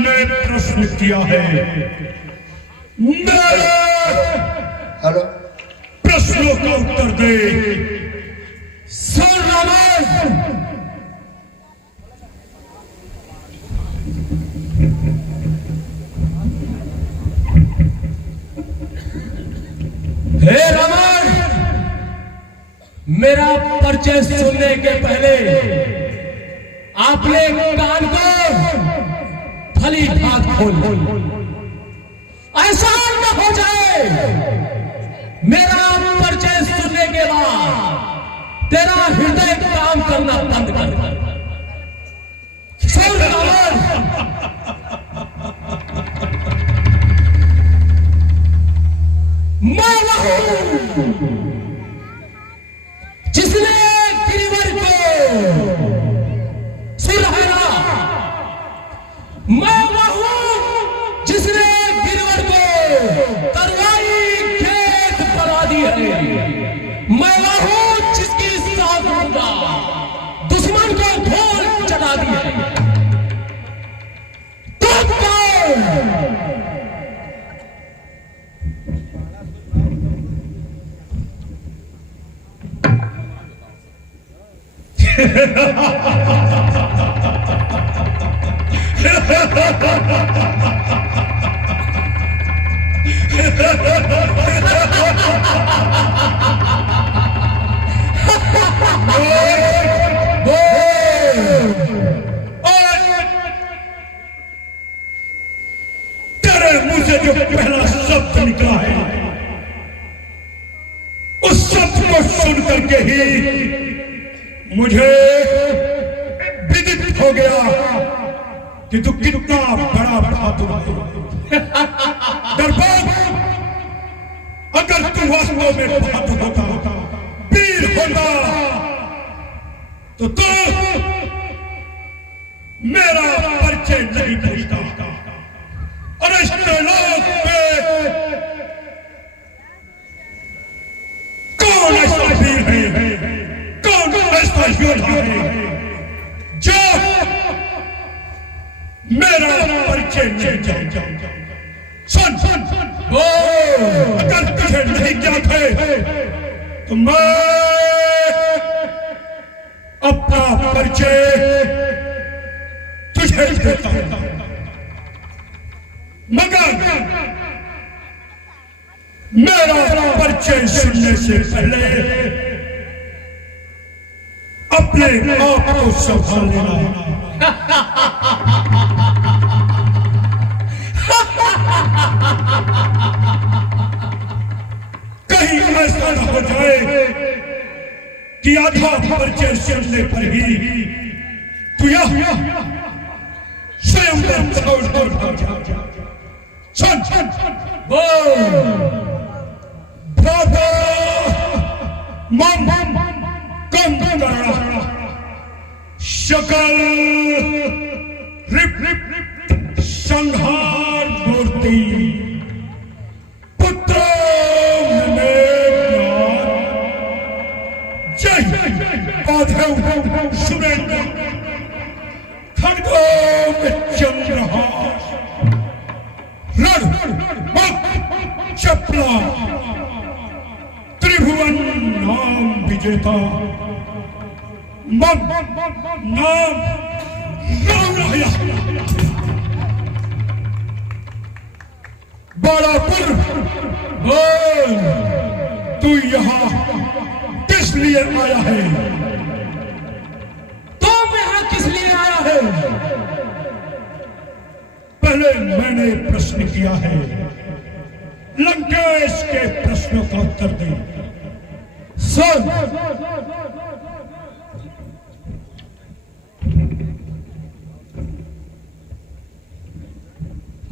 ने प्रश्न किया है, मेरे हेलो प्रश्नों का उत्तर दे। सुन रावण, हे रावण, मेरा परिचय सुनने के पहले आपने कान को भली भांत खोल। ऐसा न हो जाए मेरा परिचय सुनने के बाद तेरा हृदय काम करना बंद कर दे। सुन रावण, मैं वहूं जिसने गिरिवर को सुलहरा, मैं वहूं जिसने गिरिवर को तरवाई खेत बना दी है, मैं वहूं जिसकी साधुता दुश्मन को घोल चढ़ा दी है। तुम कौन? तेरे मुंह से जो पहला शब्द निकला है, उस शब्द को सुन करके ही मुझे विदित हो गया कि तू कितना बड़ा बहादुर है। डरपोक, अगर तू वास्तव में बहादुर होता, वीर होता, तो तू मेरा परिचय नहीं पूछता और इस लोक पे कौन ऐसा वीर है, कौन ऐसा योद्धा है जो मेरा परिचय नहीं जानता। सुन, अगर तुझे नहीं ज्ञात है तो मैं अपना परिचय तुझे देता हूं, मगर मेरा परिचय सुनने से पहले अपने आप को संभाल लेना। कहीं ऐसा न हो जाए कि आधा परिचय सुनने पर ही तू स्वयं छोड़कर भाग जा। सुन, भ्राता मम कम करना, शकल रिप संहार मूर्ति, पुत्र जय पाधव सुरेंद्र, खड्गो चंद्रहास, रण मत चपला, त्रिभुवन नाम विजेता, मम नाम राम राया, बड़ा पुर बोल, तू यहाँ किस लिए आया है? तुम यहाँ किस लिए आया है? पहले मैंने प्रश्न किया है, लंकेश के प्रश्नों का उत्तर दे। सुन,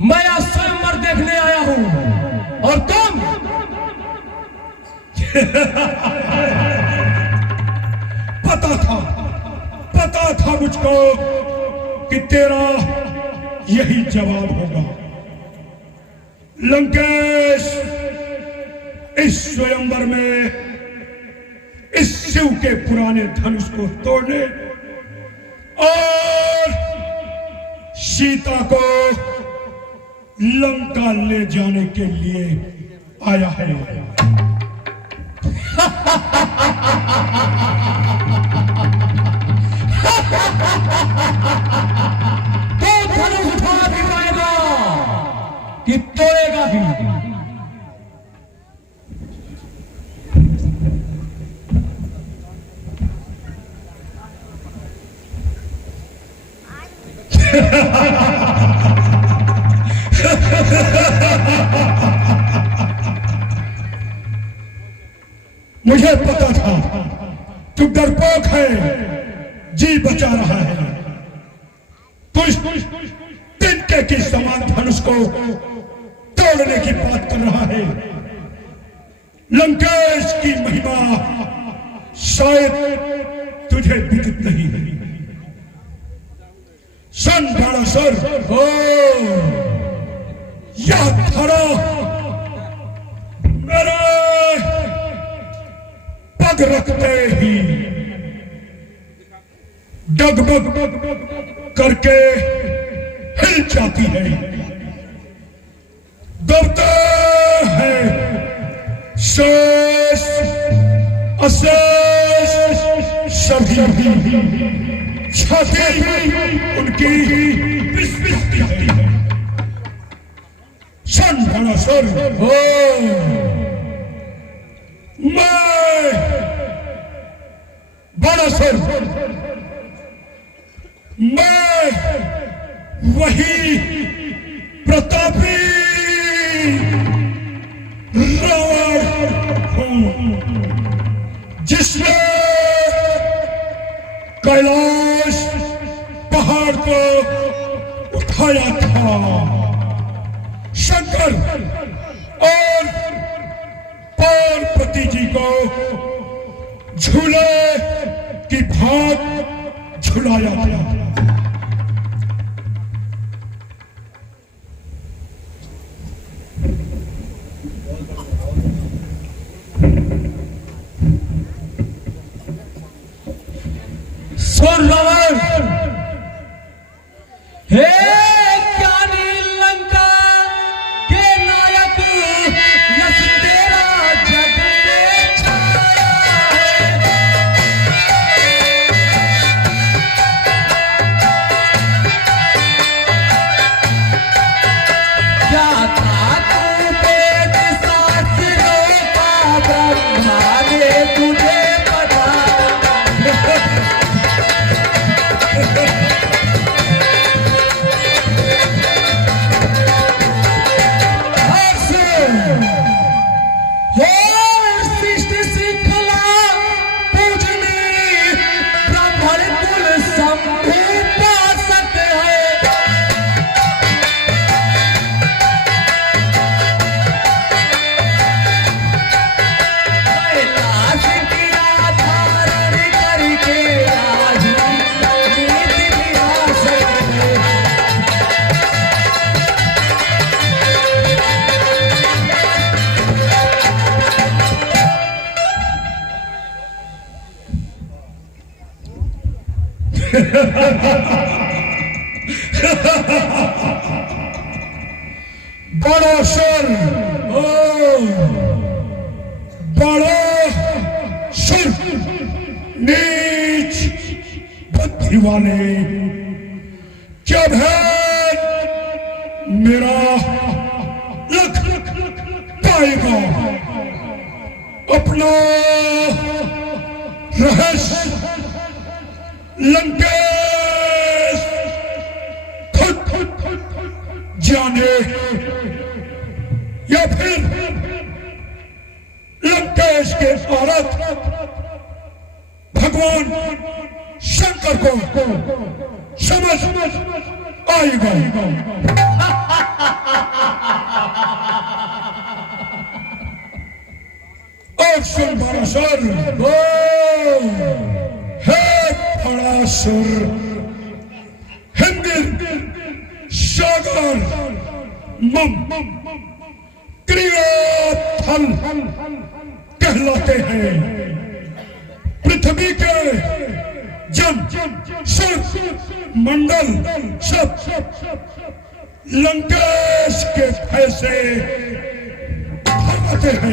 मैं आज स्वयंवर देखने आया हूं और तुम पता था मुझको कि तेरा यही जवाब होगा। लंकेश इस स्वयंवर में इस शिव के पुराने धनुष को तोड़ने और सीता को लंका ले जाने के लिए आया है। तो धनुष उठा भी पाएगा कि तोड़ेगा भी। मुझे पता था तू डरपोक है, जी बचा रहा है। कुछ तिनके की समान धनुष को तोड़ने की बात कर रहा है। लंकेश की महिमा शायद तुझे विदित नहीं है। सन बाणासुर हो याद धरो, मेरे पग रखते ही डगमग करके हिल जाती है। दबते हैं शेष अशेष सभी, छाती उनकी पिसपिसती है। सन बाणासुर हो मैं बाणासुर, मैं वही प्रतापी रावण हूं जिसने कैलाश पहाड़ को उठाया था। शंकर और पार्वती जी को झूले की भांति झुलाया था। सुन रावण, हे ज्ञानी लंका के नायक, यश तेरा जग में छाया है। क्या था तू वेद शास्त्रों का, ब्रह्मा ने तुझे पढ़ाया। सृष्टि श्रृंखला पूजनी ब्राह्मण कुल शंभु उपासक है। कैलाश किया धारण करके राजनीति विनाशक है। बाणासुर ओ बाणासुर, नीच बुद्धि वाले, जब है मेरा लख पाएगा अपना रहस्य लंकेश खुद जाने, या फिर लंकेश के औरत भगवान शंकर को समझ आएगा। और सुन बाणासुर, हे बाणासुर, हिंदी सागर मम क्रियाथल कहलाते हैं। पृथ्वी के जन सिर्फ मंडल सब लंकेश के पैसे भरते हैं।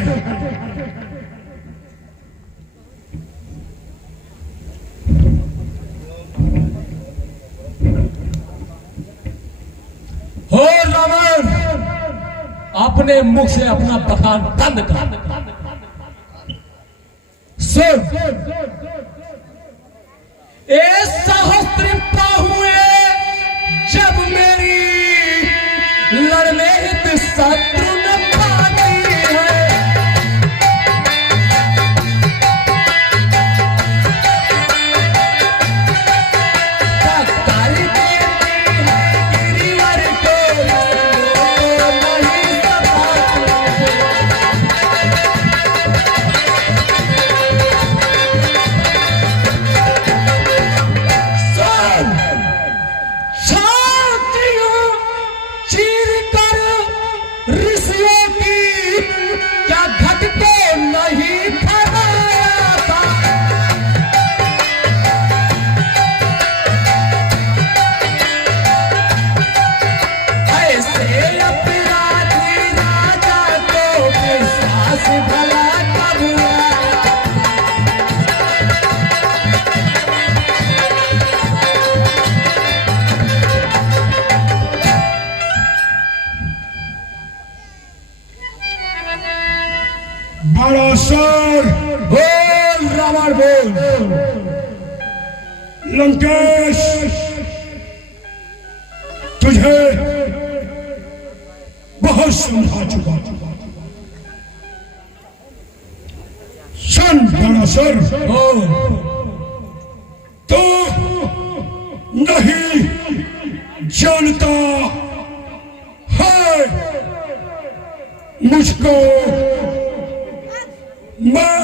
हो रावण, अपने मुख से अपना बखान बंद कर। सुन, सहस्त्र हुए जब मेरी लड़ने हित शत्रु न पाती है, बड़ा सर बोल रावण बोल। लंकेश तुझे बहुत समझा चुका। सुन बड़ा सर, तो नहीं जानता है मुझको, मैं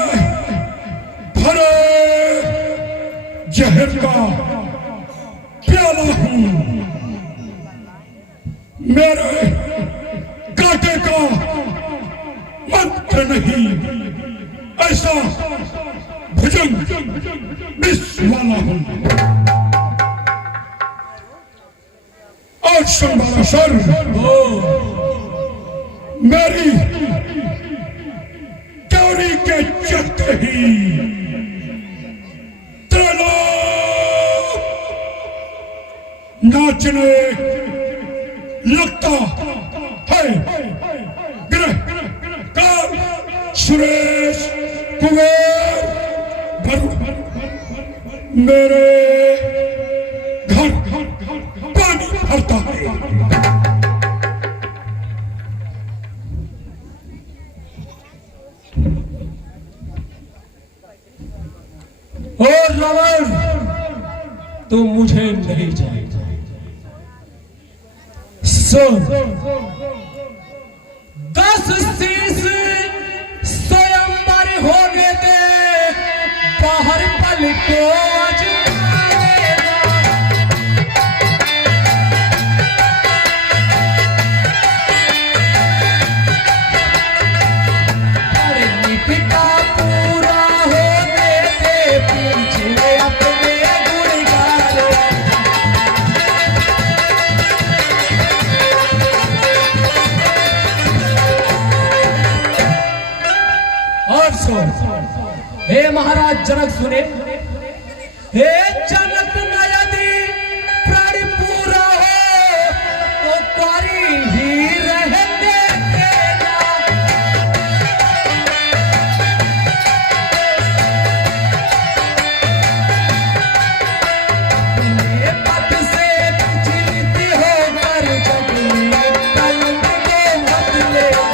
भरे जहर का प्याला हूं, मेरे कांटे का मंत्र नहीं, ऐसा भुजंग विष वाला हूं। और सुन बड़ा सर, मेरी त्योरी के चलते ही त्रिलोक नाचने लगता है। ग्रह काल सुरेश कुबेर मेरे घर पानी भरता है। और रावण, तो मुझे नहीं चाहिए। सुन, 10 शीश स्वयंवर होने दे, बाहर पल को आजमाएगा। पिता पूरा होने दे, पीछे अपने गुण गाले। और सुन, हे महाराज जनक सुने, हे जनक नयदि प्राण पूरा हो तो क्वारी ही रहने देना। अपने पद से विचलित होकर जग में कलंक को मत लेना।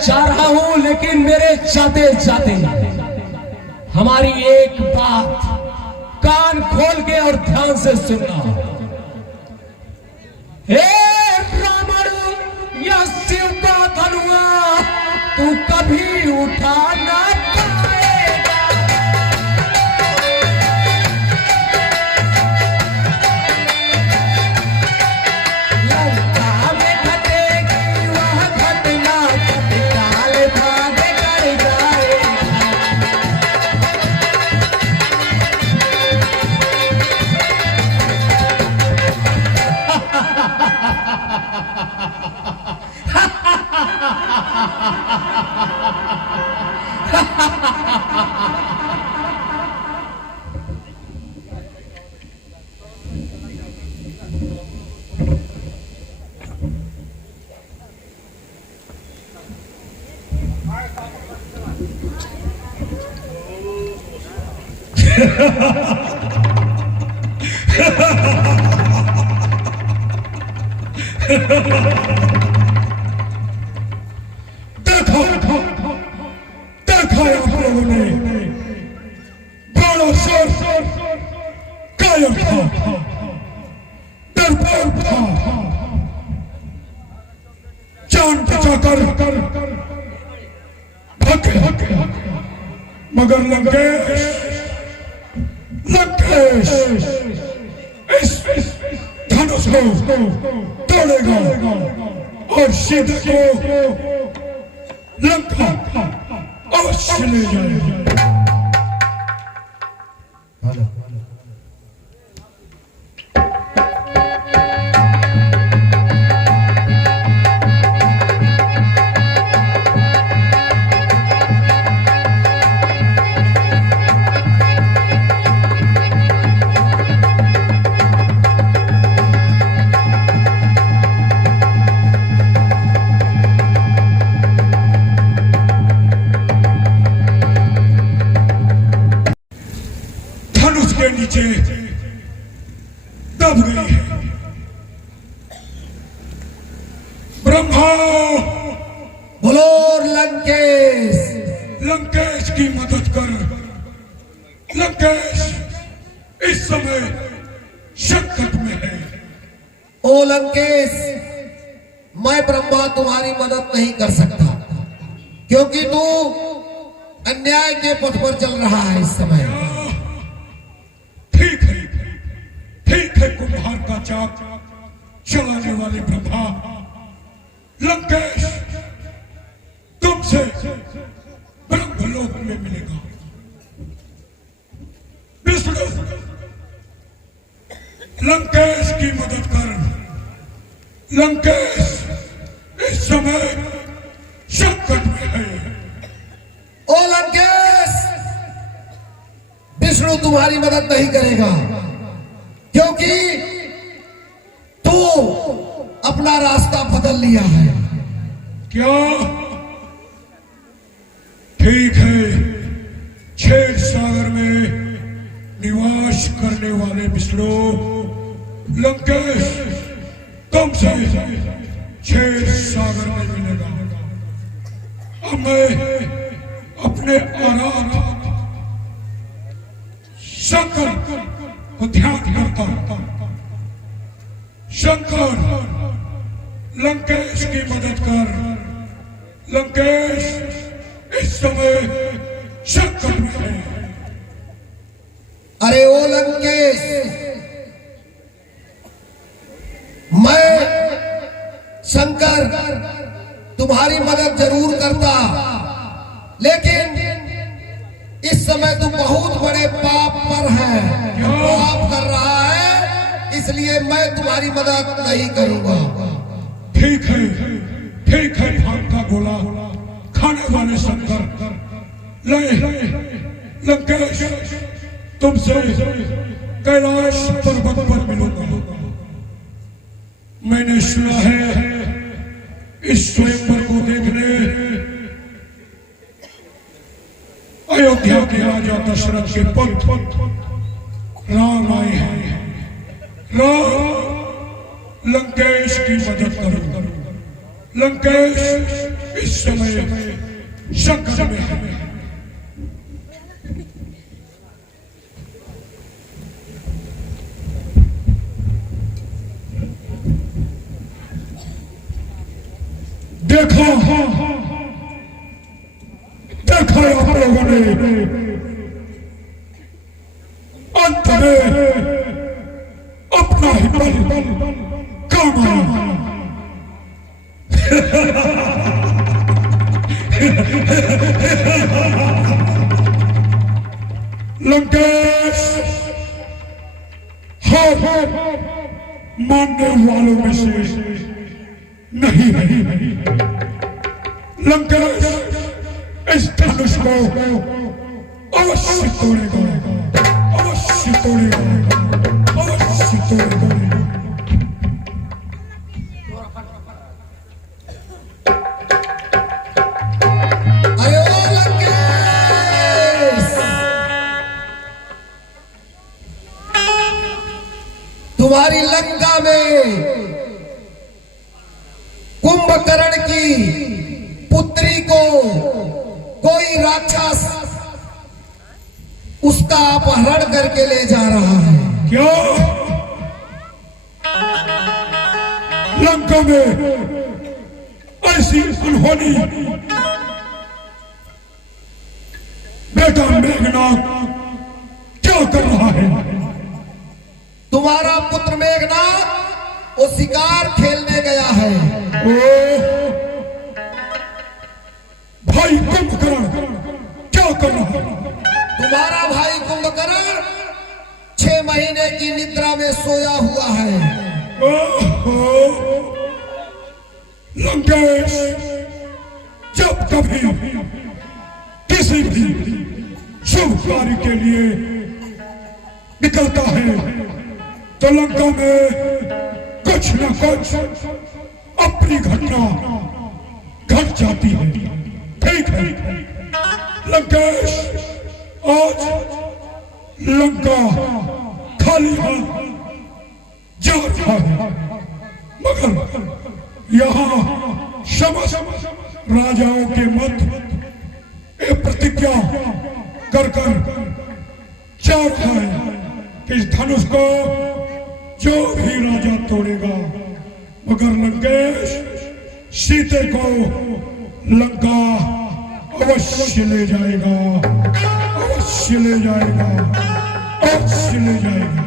जा रहा हूं, लेकिन मेरे जाते जाते हमारी एक बात कान खोल के और ध्यान से सुनना। हे रावण या शिव का धनुआ तू कभी उठा ना पाएगा। लंका में घटेगी वह घटना, तत्काल भाग कर जाएगा। देखो देखो आप लोगों ने बड़ा शोर कायर था, डरपोक था, जान बचाकर भागे, मगर लंकेश इस धनुष को तोड़ेगा और सीता को लंका अवश्य ले जाएगा। के नीचे दब गई है। ब्रह्मा बोलो लंकेश, लंकेश की मदद कर। लंकेश इस समय संकट में है। ओ लंकेश, मैं ब्रह्मा तुम्हारी मदद नहीं कर सकता, क्योंकि तू अन्याय के पथ पर चल रहा है इस समय। ठीक है कुम्हार का चाक चलाने वाले ब्रह्मा, लंकेश तुमसे ब्रह्मलोक में मिलेगा। विष्णु लंकेश की मदद कर। लंकेश इस समय संकट में है। ओ लंकेश, विष्णु तुम्हारी मदद नहीं करेगा, क्योंकि तू अपना रास्ता बदल लिया है। क्या? ठीक है, क्षीर सागर में निवास करने वाले विष्णु, लंकेश तुमसे क्षीर सागर में मिलेगा। अब मैं अपने आराध शंकर को ध्यान करता हूं। शंकर लंकेश की मदद कर। लंकेश इस समय संकट में है। अरे ओ लंकेश, मैं शंकर तुम्हारी मदद जरूर करता, लेकिन इस समय तू बहुत बड़े पाप पर है। पाप कर रहा है, इसलिए मैं तुम्हारी मदद नहीं करूंगा। ठीक है भांग का गोला खाने वाले शंकर, ले लंकेश तुमसे कैलाश पर्वत पर मिलूंगा। मैंने सुना है इस स्वयंवर को देखने अयोध्या के राजा दशरथ के पुत्र राम आए हैं। राम लंकेश की मदद करो। लंकेश इस समय संकट में है। देखा देखा आप लोगों ने अंत में अपना ही बल काम आया। लंकेश हार मानने वालों में से नहीं है। लंकेश इस धनुष को अवश्य तोड़ेगा, अवश्य तोड़ेगा, अवश्य तोड़ेगा। अरे ओ लंकेश, तुम्हारी लंका में कुंभकर्ण की पुत्री को कोई राक्षस उसका अपहरण करके ले जा रहा है। क्या लंका में ऐसी अनहोनी बेटा मेघनाथ क्या कर रहा है? तुम्हारा पुत्र मेघनाथ वो शिकार खेलने गया है। ओ भाई कुंभकर्ण क्या कर रहा है? तुम्हारा भाई कुंभकर्ण 6 महीने की निद्रा में सोया हुआ है। ओहो, लंकेश जब कभी किसी भी शुभ कार्य के लिए निकलता है तो लंका में कुछ न कुछ अपनी घटना घट जाती है। ठीक है लंकेश, आज लंका खाली हाथ जा रहा है, मगर यहाँ समस्त राजाओं के मत ये प्रतिज्ञा कर कर जा रहा है कि इस धनुष को जो भी राजा तोड़ेगा, मगर लंकेश सीते को लंका अवश्य ले जाएगा, अवश्य ले जाएगा, अवश्य ले जाएगा।